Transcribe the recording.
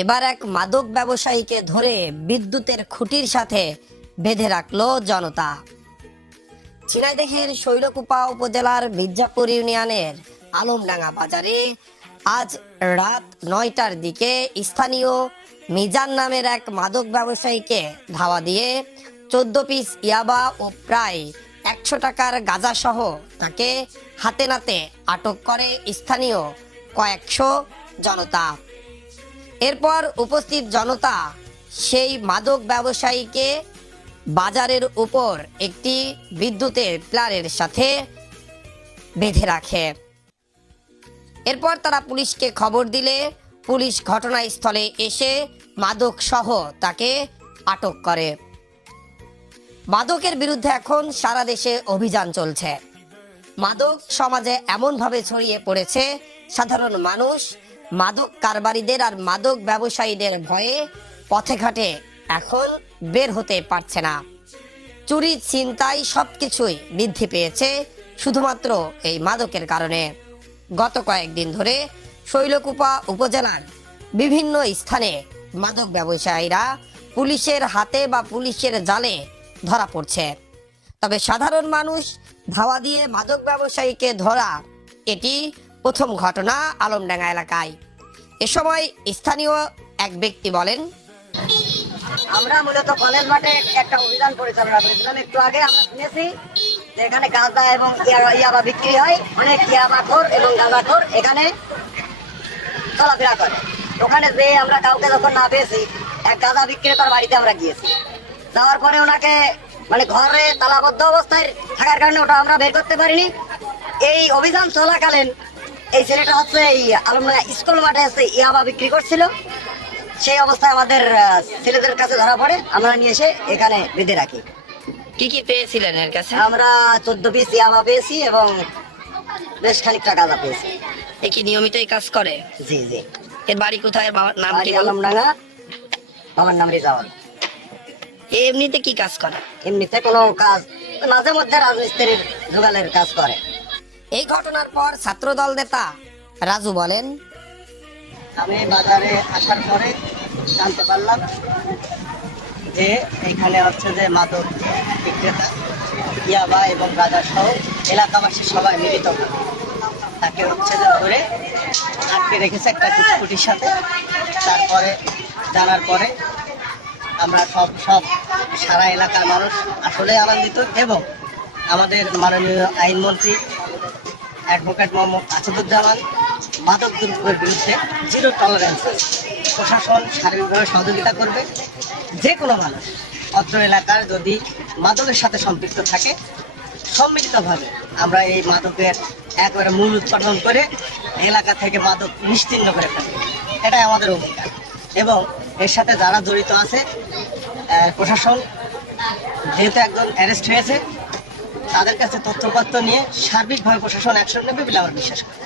এবার এক মাদক ব্যবসায়ীকে ধরে বিদ্যুতের খুঁটির সাথে বেঁধে রাখলো জনতা। ঝিনাইদহের শৈলকুপা উপজেলার মির্জাপুর ইউনিয়নের আলমডাঙ্গা বাজারে আজ রাত ৯টার দিকে স্থানীয় মিজান নামের এক মাদক ব্যবসায়ীকে ধাওয়া দিয়ে ১৪ পিস ইয়াবা ও প্রায় ১০০ টাকার গাঁজা সহ তাকে হাতে নাতে আটক করে স্থানীয় কয়েকশো জনতা। এরপর উপস্থিত জনতা সেই মাদক ব্যবসায়ীকে বাজারের উপর একটি বিদ্যুতের প্লারের সাথে বেঁধে রাখে। এরপর তারা পুলিশকে খবর দিলে পুলিশ ঘটনাস্থলে এসে মাদক সহ তাকে আটক করে। মাদকের বিরুদ্ধে এখন সারা দেশে অভিযান চলছে। মাদক সমাজে এমনভাবে ছড়িয়ে পড়েছে, সাধারণ মানুষ মাদক কারবারিদের আর মাদক ব্যবসায়ীদের ভয়ে পথে ঘাটে এখন বের হতে পারছে না। চুরি, ছিনতাই সবকিছুই বৃদ্ধি পেয়েছে শুধুমাত্র এই মাদকের কারণে। গত কয়েকদিন ধরে শৈলকুপা উপজেলার বিভিন্ন স্থানে মাদক ব্যবসায়ীরা পুলিশের হাতে বা পুলিশের জালে ধরা পড়ছে। তবে সাধারণ মানুষ ধাওয়া দিয়ে মাদক ব্যবসায়ীকে ধরা এটি প্রথম ঘটনা আলমডাঙ্গা এলাকায়। এ সময় স্থানীয় এক ব্যক্তি বলেন, আমরা মূলত কলেজ মাঠে একটা অভিযান পরিচালনা করেছিলাম। একটু আগে আমরা শুনেছি যে এখানে গাঁজা এবং ইয়াবা বিক্রি হয়, অনেক ইয়াবাখোর এবং গাঁজাখোর এখানে চলাফেরা করে। ওখানে যে আমরা কাউকে যখন না পেয়েছি, এক গাঁজা বিক্রেতার বাড়িতে আমরা গিয়েছি। যাওয়ার পরে ওনাকে ঘরে তালাবদ্ধ অবস্থায় থাকার কারণে ওটা আমরা বের করতে পারিনি। এই অভিযান চলাকালীন এই ছেলেটা হচ্ছে এই আলমডাঙ্গা স্কুল মাঠে হচ্ছে ইয়াবা বিক্রি করছিল। সেই অবস্থায় আমাদের ছেলেদের কাছে ধরা পড়ে, আমরা নিয়ে এসে এখানে বেঁধে রাখি। কি কি পেয়েছিলেন এর কাছে? আমরা ১৪ পিস ইয়াবা পেয়েছি এবং বেশ খানিকটা গাঁজা পেয়েছি। এ কি নিয়মিত এই কাজ করে? জি জি। এর বাড়ি কোথায়? বাবার নাম কি? আলমডাঙ্গা, বাবার নাম রেজাওয়াল। এমনিতে কি কাজ করে? এমনিতে কোনো কাজ, মাঝে মধ্যে রাজমিস্ত্রির জোগালের কাজ করে। এই ঘটনার পর ছাত্রদল নেতা রাজু বলেন, আমি বাজারে আসার পরে জানতে পারলাম যে এখানে হচ্ছে যে মাদক বিক্রেতা ইয়াবা এবং গাঁজা সহ এলাকাবাসী সবাই মিলিত তাকে হচ্ছে যে ধরে আটকে রেখেছে একটা কুচকুটির সাথে। তারপরে জানার পরে আমরা সব সারা এলাকার মানুষ আসলে আনন্দিত এবং আমাদের মাননীয় আইনমন্ত্রী অ্যাডভোকেট মোহাম্মদ আসাদুজ্জামান মাদক দ্রব্যের বিরুদ্ধে জিরো টলারেন্স, প্রশাসন শারীরিকভাবে সহযোগিতা করবে। যে কোনো মানুষ অত্র এলাকার যদি মাদকের সাথে সম্পৃক্ত থাকে, সম্মিলিতভাবে আমরা এই মাদকের একবারে মূল উৎপাদন করে এলাকা থেকে মাদক নিশ্চিহ্ন করে ফেলব, এটাই আমাদের অঙ্গীকার। এবং এর সাথে যারা জড়িত আছে, প্রশাসন যেহেতু একজন অ্যারেস্ট হয়েছে, তাদের কাছে তথ্যপত্র নিয়ে সার্বিকভাবে প্রশাসন অ্যাকশন নেবে বলে আমার বিশ্বাস করি।